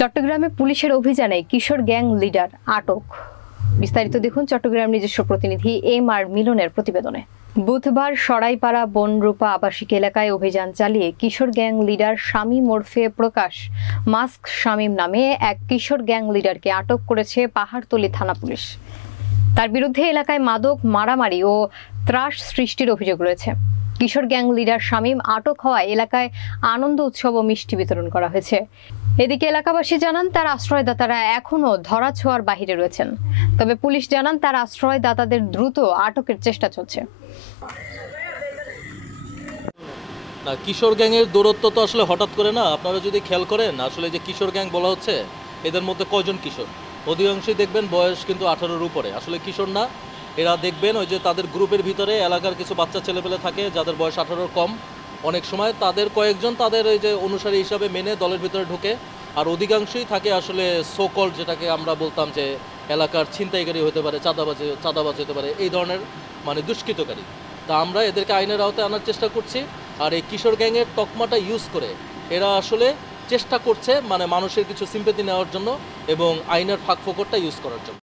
চট্টগ্রামে পুলিশের অভিযানে কিশোর গ্যাং লিডার আটক। বিস্তারিত দেখুন চট্টগ্রাম নিজস্ব প্রতিনিধি এম.আর. মিলনের প্রতিবেদনে। বুধবার সরাইপাড়া বনরূপা আবাসিক এলাকায় অভিযান চালিয়ে কিশোর গ্যাং লিডার শামীম ওরফে প্রকাশ মাস্ক শামীম নামে এক কিশোর গ্যাং লিডারকে আটক করেছে পাহাড়তলী থানা পুলিশ। তার বিরুদ্ধে এলাকায় মাদক, মারামারি ও ত্রাস সৃষ্টির অভিযোগ রয়েছে। কিশোর গ্যাং লিডার শামীম আটক হওয়ায় এলাকায় আনন্দ উৎসব ও মিষ্টি বিতরণ করা হয়েছে। এদিকে এলাকাবাসী জানান তার আশ্রয়দাতারা এখনো ধরাছোঁয়ার বাহিরে রয়েছেন। তবে পুলিশ জানান তার আশ্রয়দাতাদের দ্রুত আটকের চেষ্টা চলছে। না, কিশোর গ্যাংয়ের দূরত্ব তো আসলে হঠাৎ করে না। আপনারা যদি খেয়াল করেন, আসলে যে কিশোর গ্যাং বলা হচ্ছে, এদের মধ্যে কয়জন কিশোর? অধিকাংশই দেখবেন বয়স কিন্তু 18-র উপরে। আসলে কিশোর না, এরা দেখবেন ওই যে তাদের গ্রুপের ভিতরে এলাকার কিছু বাচ্চা ছেলেপেলে থাকে যাদের বয়স 18-র কম। অনেক সময় তাদের কয়েকজন তাদের ওই যে অনুসারী হিসাবে মেনে দলের ভিতরে ঢোকে, আর অধিকাংশই থাকে আসলে সোকল, যেটাকে আমরা বলতাম যে এলাকার ছিনতাইকারী হতে পারে, চাঁদাবাজ হতে পারে, এই ধরনের মানে দুষ্কৃতকারী। তা আমরা এদেরকে আইনের আওতায় আনার চেষ্টা করছি। আর এই কিশোর গ্যাংয়ের তকমাটা ইউজ করে এরা আসলে চেষ্টা করছে মানে মানুষের কিছু সিম্পেথি নেওয়ার জন্য এবং আইনের ফাঁকফোকরটা ইউজ করার জন্য।